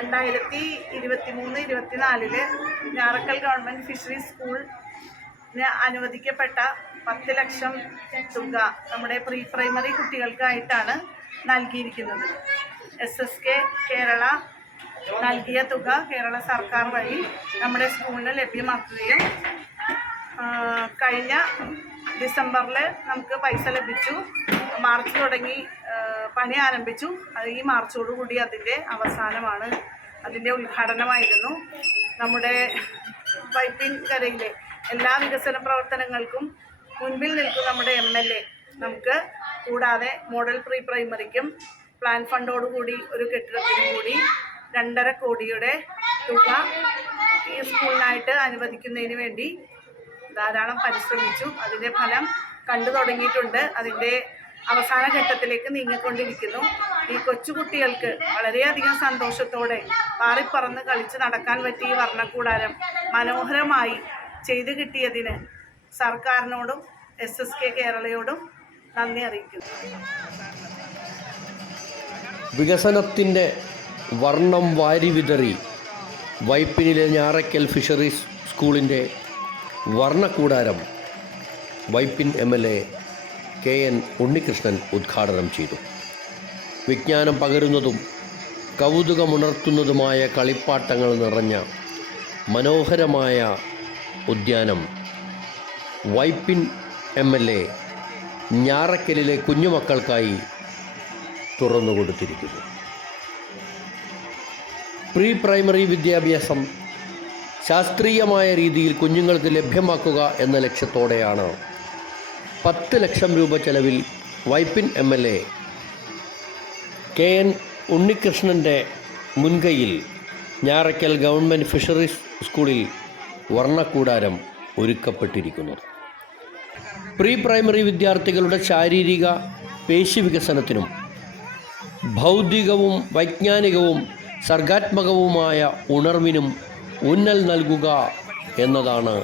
2023-24 Njarakkal government fisheries സ്കൂളിന് അനുവദിക്കപ്പെട്ട 10 ലക്ഷം തുക നമ്മുടെ പ്രീ പ്രൈമറി കുട്ടികൾക്കായിട്ടാണ് നൽകിയിരിക്കുന്നത്. SSK കേരള നൽകിയ തുക കേരള സർക്കാർ വഴി നമ്മുടെ സ്കൂളിന് ലഭ്യമാക്കുകയും കഴിഞ്ഞ ഡിസംബറിൽ നമുക്ക് പൈസ ലഭിച്ചു. മാർച്ച് തുടങ്ങി പണി ആരംഭിച്ചു. അത് ഈ മാർച്ചോടുകൂടി അതിൻ്റെ അവസാനമാണ്. അതിൻ്റെ ഉദ്ഘാടനമായിരുന്നു. നമ്മുടെ വൈപ്പിൻകരയിലെ എല്ലാ വികസന പ്രവർത്തനങ്ങൾക്കും മുൻപിൽ നിൽക്കും നമ്മുടെ MLA. നമുക്ക് കൂടാതെ മോഡൽ പ്രീ പ്രൈമറിക്കും പ്ലാൻ ഫണ്ടോടുകൂടി ഒരു കെട്ടിടത്തിനും കൂടി 2.5 കോടിയുടെ തുക ഈ സ്കൂളിനായിട്ട് അനുവദിക്കുന്നതിന് വേണ്ടി ധാരാളം പരിശ്രമിച്ചു. അതിൻ്റെ ഫലം കണ്ടു തുടങ്ങിയിട്ടുണ്ട്. അതിൻ്റെ അവസാന ഘട്ടത്തിലേക്ക് നീങ്ങിക്കൊണ്ടിരിക്കുന്നു. ഈ കൊച്ചുകുട്ടികൾക്ക് വളരെയധികം സന്തോഷത്തോടെ പാറിപ്പറന്ന് കളിച്ച് നടക്കാൻ പറ്റിയ വർണ്ണക്കൂടാരം മനോഹരമായി ചെയ്തു കിട്ടിയതിന് സർക്കാരിനോടും SSK കേരളയോടും നന്ദി അറിയിക്കുന്നു. വികസനത്തിൻ്റെ വർണ്ണം വാരി വിതറി വൈപ്പിനിലെ ഞാറക്കൽ ഫിഷറീസ് സ്കൂളിൻ്റെ വർണ്ണക്കൂടാരം വൈപ്പിൻ MLA KN ഉണ്ണികൃഷ്ണൻ ഉദ്ഘാടനം ചെയ്തു. വിജ്ഞാനം പകരുന്നതും കൗതുകമുണർത്തുന്നതുമായ കളിപ്പാട്ടങ്ങൾ നിറഞ്ഞ മനോഹരമായ ഉദ്യാനം വൈപ്പിൻ MLA ഞാറക്കലിലെ കുഞ്ഞുമക്കൾക്കായി തുറന്നുകൊടുത്തിരിക്കുന്നു. പ്രീ പ്രൈമറി വിദ്യാഭ്യാസം ശാസ്ത്രീയമായ രീതിയിൽ കുഞ്ഞുങ്ങൾക്ക് ലഭ്യമാക്കുക എന്ന ലക്ഷ്യത്തോടെയാണ് 10 ലക്ഷം രൂപ ചെലവിൽ വൈപ്പിൻ MLA KN ഉണ്ണികൃഷ്ണൻ്റെ മുൻകൈയിൽ ഞാറക്കൽ ഗവൺമെൻറ് ഫിഷറീസ് സ്കൂളിൽ വർണ്ണക്കൂടാരം ഒരുക്കപ്പെട്ടിരിക്കുന്നത്. പ്രീ പ്രൈമറി വിദ്യാർത്ഥികളുടെ ശാരീരിക പേശി വികസനത്തിനും ബൗദ്ധികവും വൈജ്ഞാനികവും സർഗാത്മകവുമായ ഉണർവിനും ഊന്നൽ നൽകുക എന്നതാണ്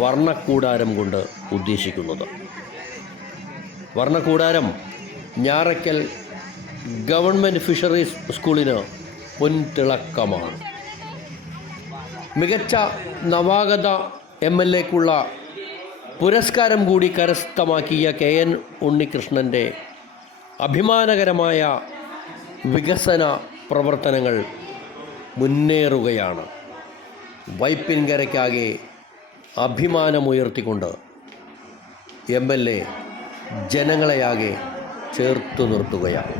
വർണ്ണക്കൂടാരം കൊണ്ട് ഉദ്ദേശിക്കുന്നത്. വർണ്ണക്കൂടാരം ഞാറക്കൽ ഗവൺമെൻറ് ഫിഷറീസ് സ്കൂളിന് പൊൻതിളക്കമാണ്. മികച്ച നവാഗത MLAക്കുള്ള പുരസ്കാരം കൂടി കരസ്ഥമാക്കിയ KN ഉണ്ണികൃഷ്ണൻ്റെ അഭിമാനകരമായ വികസന പ്രവർത്തനങ്ങൾ മുന്നേറുകയാണ്. വൈപ്പിൻകരയ്ക്കാകെ അഭിമാനമുയർത്തിക്കൊണ്ട് MLA ജനങ്ങളെയാകെ ചേർത്തു നിർത്തുകയാണ്.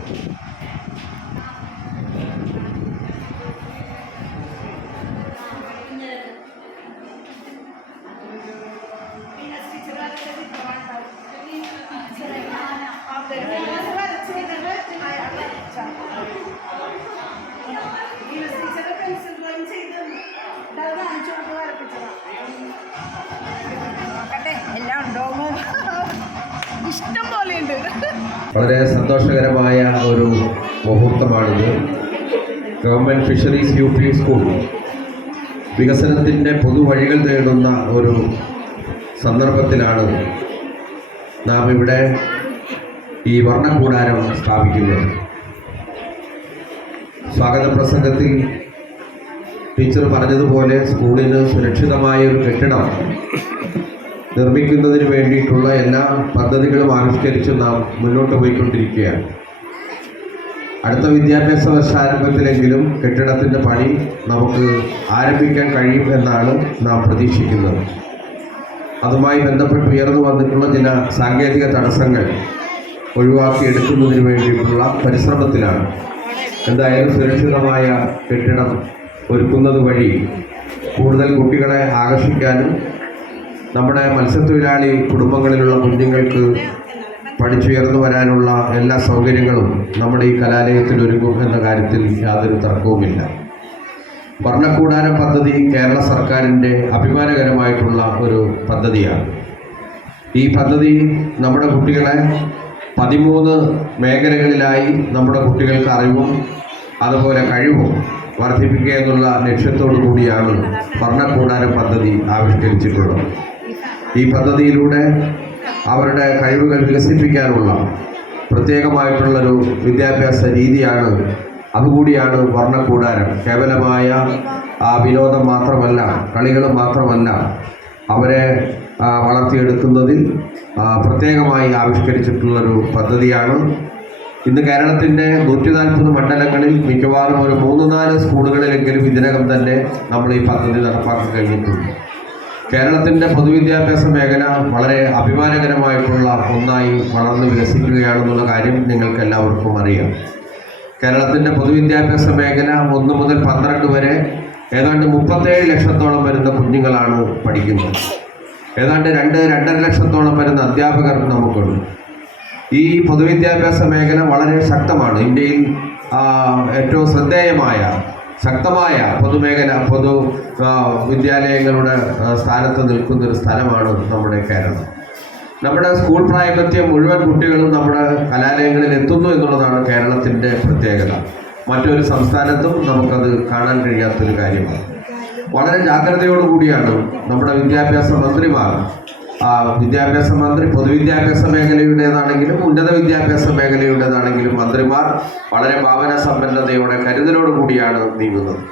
വളരെ സന്തോഷകരമായ ഒരു മുഹൂർത്തമാണിത്. ഗവൺമെൻറ് ഫിഷറീസ് UP സ്കൂൾ വികസനത്തിൻ്റെ പുതുവഴികൾ തേടുന്ന ഒരു സന്ദർഭത്തിലാണ് നാം ഇവിടെ ഈ വർണ്ണക്കൂടാരം സ്ഥാപിക്കുന്നത്. സ്വാഗത പ്രസംഗത്തിൽ ടീച്ചർ പറഞ്ഞതുപോലെ സ്കൂളിന് സുരക്ഷിതമായ ഒരു കെട്ടിടം നിർമ്മിക്കുന്നതിന് വേണ്ടിയിട്ടുള്ള എല്ലാ പദ്ധതികളും ആവിഷ്കരിച്ച് നാം മുന്നോട്ട് പോയിക്കൊണ്ടിരിക്കുകയാണ്. അടുത്ത വിദ്യാഭ്യാസ വർഷാരംഭത്തിലെങ്കിലും കെട്ടിടത്തിൻ്റെ പണി നമുക്ക് ആരംഭിക്കാൻ കഴിയും എന്നാണ് നാം പ്രതീക്ഷിക്കുന്നത്. അതുമായി ബന്ധപ്പെട്ട് ഉയർന്നു വന്നിട്ടുള്ള ചില സാങ്കേതിക തടസ്സങ്ങൾ ഒഴിവാക്കിയെടുക്കുന്നതിന് വേണ്ടിയിട്ടുള്ള പരിശ്രമത്തിലാണ്. എന്തായാലും സുരക്ഷിതമായ കെട്ടിടം ഒരുക്കുന്നത് വഴി കൂടുതൽ കുട്ടികളെ ആകർഷിക്കാനും നമ്മുടെ മത്സ്യത്തൊഴിലാളി കുടുംബങ്ങളിലുള്ള കുഞ്ഞുങ്ങൾക്ക് പഠിച്ചുയർന്നു വരാനുള്ള എല്ലാ സൗകര്യങ്ങളും നമ്മുടെ ഈ കലാലയത്തിൽ ഒരുങ്ങും എന്ന കാര്യത്തിൽ യാതൊരു തർക്കവുമില്ല. വർണ്ണക്കൂടാരം പദ്ധതി കേരള സർക്കാരിൻ്റെ അഭിമാനകരമായിട്ടുള്ള ഒരു പദ്ധതിയാണ്. ഈ പദ്ധതി നമ്മുടെ കുട്ടികളെ 13 മേഖലകളിലായി നമ്മുടെ കുട്ടികൾക്ക് അറിവും അതുപോലെ കഴിവും വർദ്ധിപ്പിക്കുക എന്നുള്ള ലക്ഷ്യത്തോടു കൂടിയാണ് വർണ്ണക്കൂടാരം പദ്ധതി ആവിഷ്കരിച്ചിട്ടുള്ളത്. ഈ പദ്ധതിയിലൂടെ അവരുടെ കഴിവുകൾ വികസിപ്പിക്കാനുള്ള പ്രത്യേകമായിട്ടുള്ളൊരു വിദ്യാഭ്യാസ രീതിയാണ് അതുകൂടിയാണ് വർണ്ണക്കൂടാരം. കേവലമായ വിനോദം മാത്രമല്ല, കളികൾ മാത്രമല്ല, അവരെ വളർത്തിയെടുക്കുന്നതിൽ പ്രത്യേകമായി ആവിഷ്കരിച്ചിട്ടുള്ളൊരു പദ്ധതിയാണ്. ഇന്ന് കേരളത്തിൻ്റെ 140 മണ്ഡലങ്ങളിൽ മിക്കവാറും ഒരു 3-4 സ്കൂളുകളിലെങ്കിലും ഇതിനകം തന്നെ നമ്മൾ ഈ പദ്ധതി നടപ്പാക്കി കഴിഞ്ഞിട്ടുണ്ട്. കേരളത്തിൻ്റെ പൊതുവിദ്യാഭ്യാസ മേഖല വളരെ അഭിമാനകരമായിട്ടുള്ള ഒന്നായി വളർന്ന് വികസിക്കുകയാണെന്നുള്ള കാര്യം നിങ്ങൾക്ക് എല്ലാവർക്കും അറിയാം. കേരളത്തിൻ്റെ പൊതുവിദ്യാഭ്യാസ മേഖല 1 മുതൽ 12 വരെ ഏതാണ്ട് 37 ലക്ഷത്തോളം വരുന്ന കുഞ്ഞുങ്ങളാണ് പഠിക്കുന്നത്. ഏതാണ്ട് 2-2.5 ലക്ഷത്തോളം വരുന്ന അധ്യാപകർ നമുക്കുണ്ട്. ഈ പൊതുവിദ്യാഭ്യാസ മേഖല വളരെ ശക്തമാണ്. ഇന്ത്യയിൽ ഏറ്റവും ശ്രദ്ധേയമായ ശക്തമായ പൊതു വിദ്യാലയങ്ങളുടെ സ്ഥാനത്ത് നിൽക്കുന്നൊരു സ്ഥലമാണ് നമ്മുടെ കേരളം. നമ്മുടെ സ്കൂൾ പ്രായപത്യം മുഴുവൻ കുട്ടികളും നമ്മുടെ കലാലയങ്ങളിൽ എത്തുന്നു എന്നുള്ളതാണ് കേരളത്തിൻ്റെ പ്രത്യേകത. മറ്റൊരു സംസ്ഥാനത്തും നമുക്കത് കാണാൻ കഴിയാത്തൊരു കാര്യമാണ്. വളരെ ജാഗ്രതയോടുകൂടിയാണ് നമ്മുടെ വിദ്യാഭ്യാസ മന്ത്രിമാർ, വിദ്യാഭ്യാസ മന്ത്രി പൊതുവിദ്യാഭ്യാസ മേഖലയുടേതാണെങ്കിലും ഉന്നത വിദ്യാഭ്യാസ മേഖലയുടേതാണെങ്കിലും മന്ത്രിമാർ വളരെ ഭാവന സമ്പന്നതയോടെ കരുതലോടുകൂടിയാണ് നീങ്ങുന്നത്.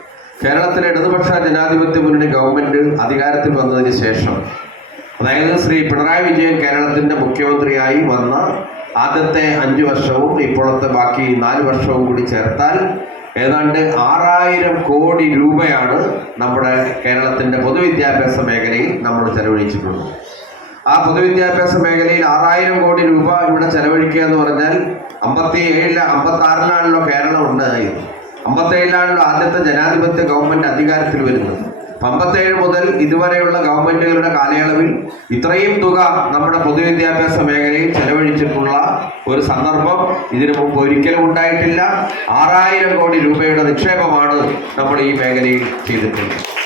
കേരളത്തിലെ ഇടതുപക്ഷ ജനാധിപത്യ മുന്നണി ഗവൺമെൻറ് അധികാരത്തിൽ വന്നതിന് ശേഷം, അതായത് ശ്രീ പിണറായി വിജയൻ കേരളത്തിൻ്റെ മുഖ്യമന്ത്രിയായി വന്ന ആദ്യത്തെ 5 വർഷവും ഇപ്പോഴത്തെ ബാക്കി 4 വർഷവും കൂടി ചേർത്താൽ ഏതാണ്ട് 6000 കോടി രൂപയാണ് നമ്മുടെ കേരളത്തിൻ്റെ പൊതുവിദ്യാഭ്യാസ മേഖലയിൽ നമ്മൾ ചെലവഴിച്ചിട്ടുള്ളത്. ആ പൊതുവിദ്യാഭ്യാസ മേഖലയിൽ 6000 കോടി രൂപ ഇവിടെ ചെലവഴിക്കുക എന്ന് പറഞ്ഞാൽ 56-ലാണല്ലോ കേരളം ഉണ്ടായത്. 57-ലാണല്ലോ ആദ്യത്തെ ജനാധിപത്യ ഗവൺമെൻറ് അധികാരത്തിൽ വരുന്നത്. 57 മുതൽ ഇതുവരെയുള്ള ഗവൺമെൻറ്റുകളുടെ കാലയളവിൽ ഇത്രയും തുക നമ്മുടെ പൊതുവിദ്യാഭ്യാസ മേഖലയിൽ ചെലവഴിച്ചിട്ടുള്ള ഒരു സന്ദർഭം ഇതിനു മുമ്പ് ഒരിക്കലും ഉണ്ടായിട്ടില്ല. 6000 കോടി രൂപയുടെ നിക്ഷേപമാണ് നമ്മൾ ഈ മേഖലയിൽ ചെയ്തിട്ടുള്ളത്.